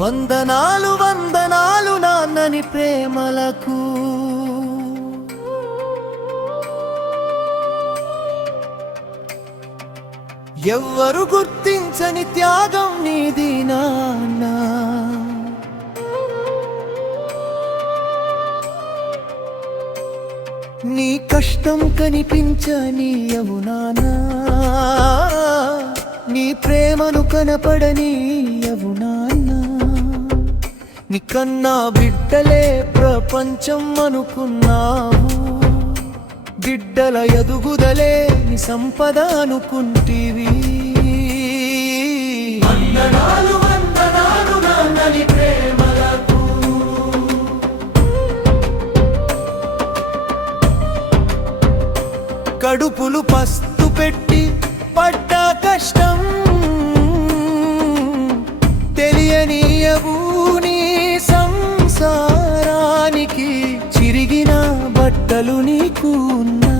వందనాలు వందనాలు నాన్నని ప్రేమలకు. ఎవ్వరు గుర్తించని త్యాగం నీది నాన్న. నీ కష్టం కనిపించనీయవు నాన్నా, నీ ప్రేమను కనపడనీయవు నాన్నా. నీకన్నా బిడ్డలే ప్రపంచం అనుకున్నావు, బిడ్డల ఎదుగుదలే నీ సంపద అనుకుంటివి. వందనాలు వందనాలు నాన్నని ప్రేమలకు. కడుపులు పస్తు పెట్టి పడ్డ కష్టం తెలియనీయవు నీ సంసారానికి. చిరిగిన బట్టలు నీకు ఉన్నా,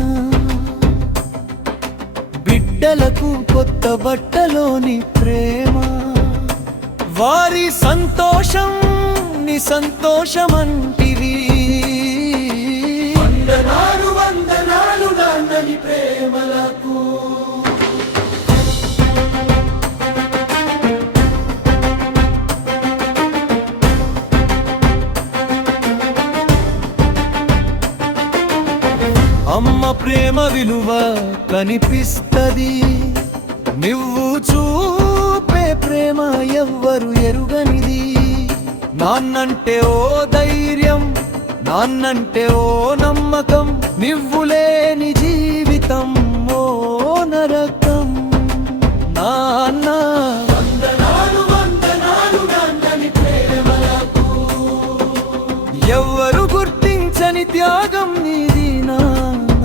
బిడ్డలకు కొత్త బట్టలోని ప్రేమ. వారి సంతోషం నీ సంతోషమంటివి. వందనాలు వందనాలు నాన్నని ప్రేమలకు. అమ్మ ప్రేమ విలువ కనిపిస్తది, నువ్వు చూపే ప్రేమ ఎవ్వరు ఎరుగనిది. నాన్నంటే ఓ ధైర్యం, నాన్నంటే ఓ నమ్మకం, నువ్వు లేని జీవితం ఓ నరకం. నాన్న వందనాలు వందనాలు నాన్నని ప్రేమలకు. ఎవ్వరు గుర్తించని త్యాగం నీది నాన్న.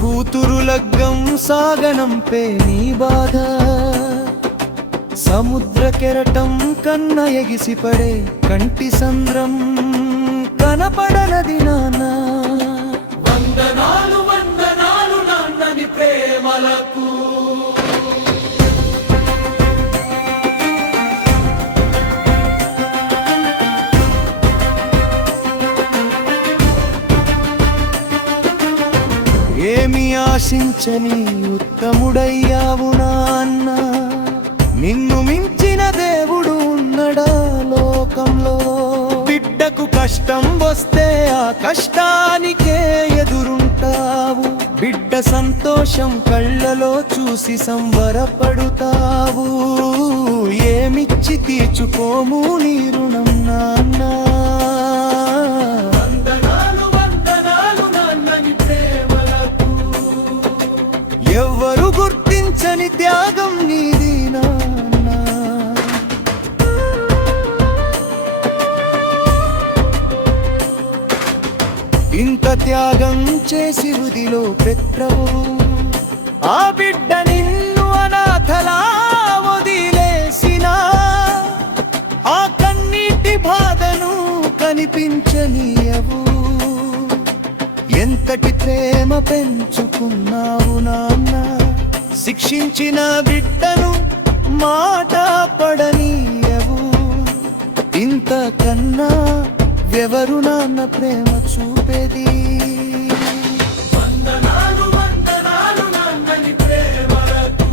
కూతురు లగ్గం సాగనంపే నీ బాధ, సముద్ర కెరటం కన్న ఎగిసిపడే కంటి సంద్రం కనపడనది నాన్న. వందనాలు వందనాలు నాన్నని ప్రేమలకు. ఏమి ఆశించని ఉత్తముడయ్యావు నాన్న. నిన్ను మించిన దేవుడు ఉన్నడా లోకంలో. బిడ్డకు కష్టం వస్తే ఆ కష్టానికే ఎదురుంటావు, బిడ్డ సంతోషం కళ్ళలో చూసి సంబరపడుతావు. ఏమిచ్చి తీర్చుకోము నీ రుణం నాన్న. వందనాలు వందనాలు నాన్నని ప్రేమలకు. ఎవ్వరు గుర్తించని త్యాగం నీది నాన్న. ఇంత త్యాగం చేసి వృదిలో పెట్టవు, ఆ బిడ్డ నిన్ను అనాథలా వదిలేసినా ఆ కన్నీటి బాధను కనిపించనీయవు. ఎంతటి ప్రేమ పెంచుకున్నావు నాన్న. శిక్షించిన బిడ్డను మాట పడనీయవు. ఇంతకన్నా ఎవరు నాన్న ప్రేమ చూపేది. వందనాలు వందనాలు నాన్నని ప్రేమలకు.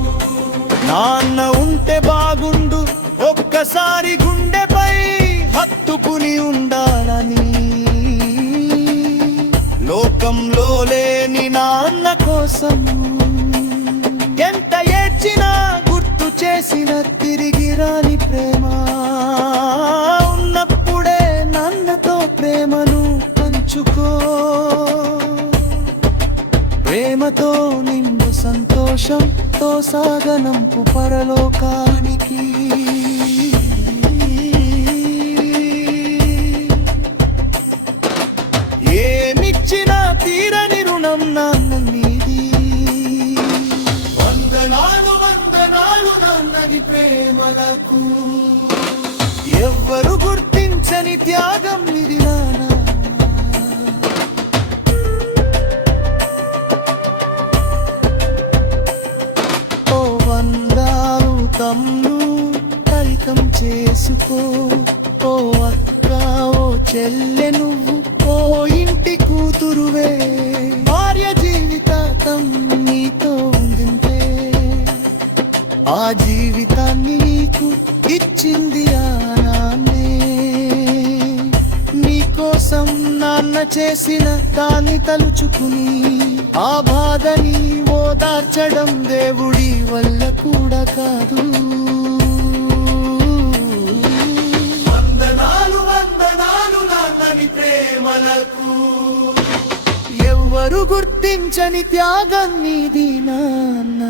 నాన్న ఉంటే బాగుండు, ఒక్కసారి గుండెపై హత్తుకుని ఉండాలని. లోకంలో లేని నాన్న కోసం ఎంత ఏడ్చినా గుర్తు చేసిన తిరిగి రాని ప్రేమ. ఉన్నప్పుడే నాన్నతో ప్రేమను పంచుకో, ప్రేమతో నిండు సంతోషంతో సాగనంపు పరలోకానికి. ఏమిచ్చినా తీరని రుణం నాన్న నీది. వందనాలు వందనాలు నాన్నని ప్రేమలకు. ఎవ్వరు గుర్తించని త్యాగం ఇది నాన్న. విలువే భార్య జీవితం నీతో ఉండింటే ఆ జీవితాన్ని నీకు ఇచ్చింది ఆ నాన్నే నీకోసం నాన్న చేసిన దాన్ని తలుచుకుని ఆ బాధని ఓదార్చడం దేవుడి వల్ల కూడా కాదు. వందనాలు వందనాలు నాన్నని ప్రేమలకు, ఎవ్వరు గుర్తించని త్యాగం నీది నాన్న.